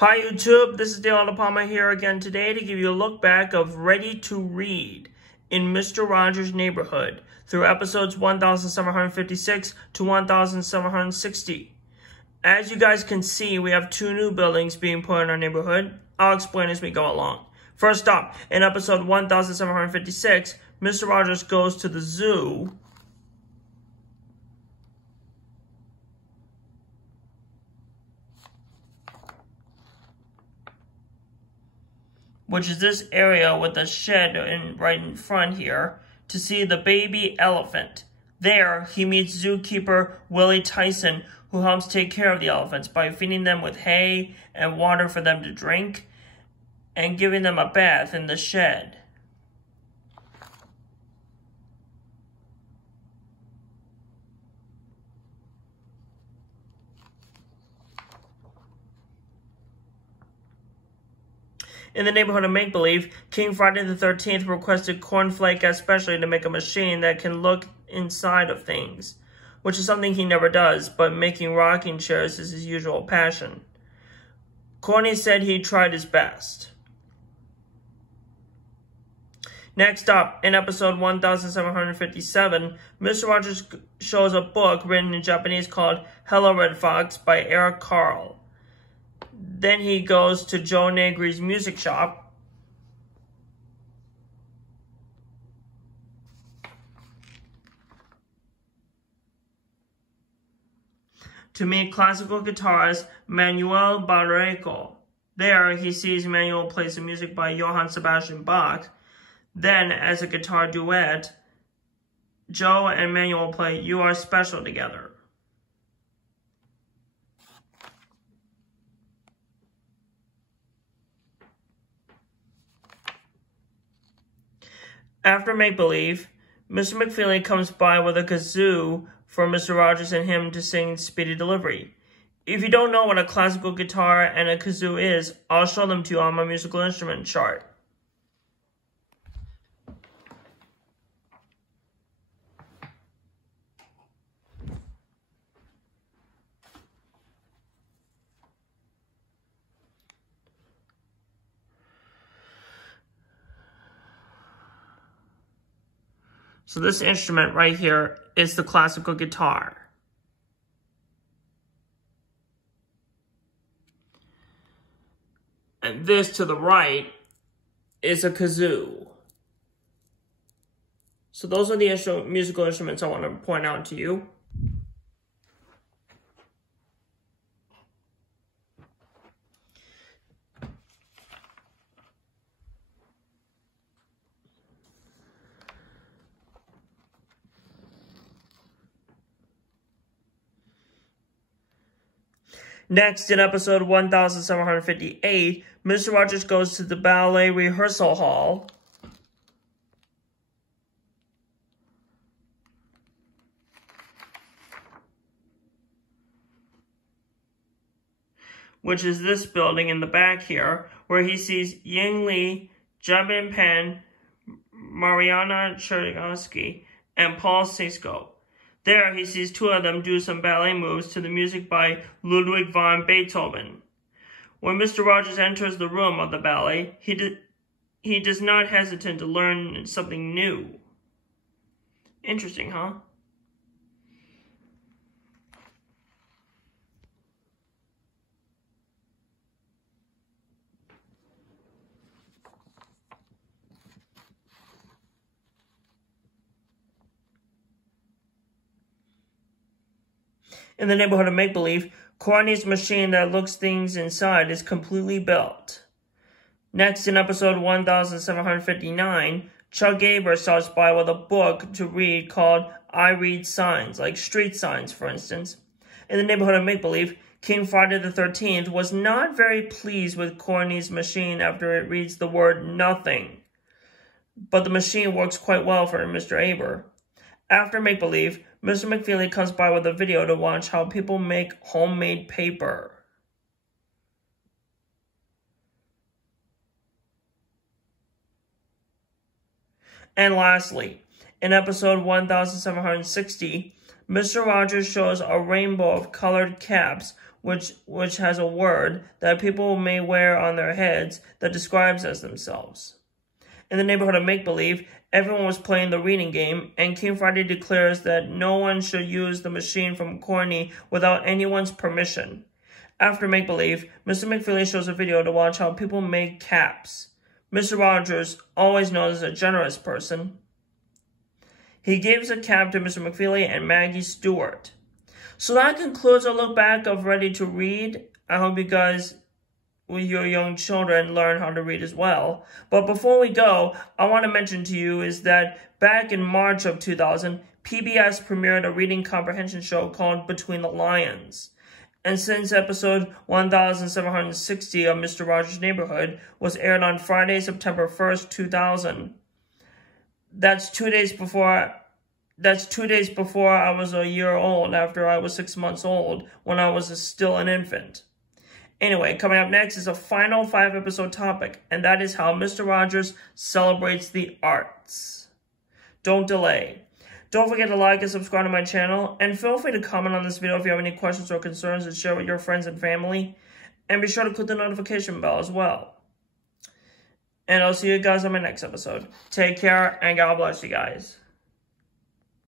Hi YouTube, this is Dale Palmer here again today to give you a look back of Ready to Read in Mr. Rogers' Neighborhood through episodes 1756 to 1760. As you guys can see, we have two new buildings being put in our neighborhood. I'll explain as we go along. First up, in episode 1756, Mr. Rogers goes to the zoo which is this area with the shed right in front here, to see the baby elephant. There, he meets zookeeper Willie Tyson, who helps take care of the elephants by feeding them with hay and water for them to drink, and giving them a bath in the shed. In the neighborhood of Make-Believe, King Friday the 13th requested Cornflake especially to make a machine that can look inside of things, which is something he never does, but making rocking chairs is his usual passion. Corny said he tried his best. Next up, in episode 1757, Mr. Rogers shows a book written in Japanese called Hello Red Fox by Eric Carle. Then he goes to Joe Negri's music shop to meet classical guitarist Manuel Barreto. There, he sees Manuel play some music by Johann Sebastian Bach. Then, as a guitar duet, Joe and Manuel play You Are Special together. After Make-Believe, Mr. McFeely comes by with a kazoo for Mr. Rogers and him to sing Speedy Delivery. If you don't know what a classical guitar and a kazoo is, I'll show them to you on my musical instrument chart. So this instrument right here is the classical guitar. And this to the right is a kazoo. So those are the musical instruments I want to point out to you. Next, in episode 1758, Mr. Rogers goes to the ballet rehearsal hall which is this building in the back here, where he sees Ying Li, Jiabin Pan, Mariana Chergosky, and Paul Sisko. There, he sees two of them do some ballet moves to the music by Ludwig van Beethoven. When Mr. Rogers enters the room of the ballet, he does not hesitate to learn something new. Interesting, huh? In the neighborhood of Make-Believe, Corny's machine that looks things inside is completely built. Next, in episode 1759, Chuck Gaber stops by with a book to read called I Read Signs, like street signs, for instance. In the neighborhood of Make-Believe, King Friday the 13th was not very pleased with Corny's machine after it reads the word nothing. But the machine works quite well for Mr. Aber. After Make-Believe, Mr. McFeely comes by with a video to watch how people make homemade paper. And lastly, in episode 1760, Mr. Rogers shows a rainbow of colored caps, which has a word that people may wear on their heads that describes as themselves. In the neighborhood of make-believe, everyone was playing the reading game, and King Friday declares that no one should use the machine from Corny without anyone's permission. After make-believe, Mr. McFeely shows a video to watch how people make caps. Mr. Rogers, always known as a generous person, he gives a cap to Mr. McFeely and Maggie Stewart. So that concludes our look back of Ready to Read. I hope you guys, with your young children, learn how to read as well. But before we go, I want to mention to you is that back in March of 2000, PBS premiered a reading comprehension show called Between the Lions. And since episode 1760 of Mr. Rogers' Neighborhood was aired on Friday, September 1st, 2000, that's 2 days before I was a year old, after I was 6 months old, when I was still an infant. Anyway, coming up next is a final 5-episode topic, and that is how Mr. Rogers celebrates the arts. Don't delay. Don't forget to like and subscribe to my channel, and feel free to comment on this video if you have any questions or concerns and share with your friends and family. And be sure to click the notification bell as well. And I'll see you guys on my next episode. Take care, and God bless you guys.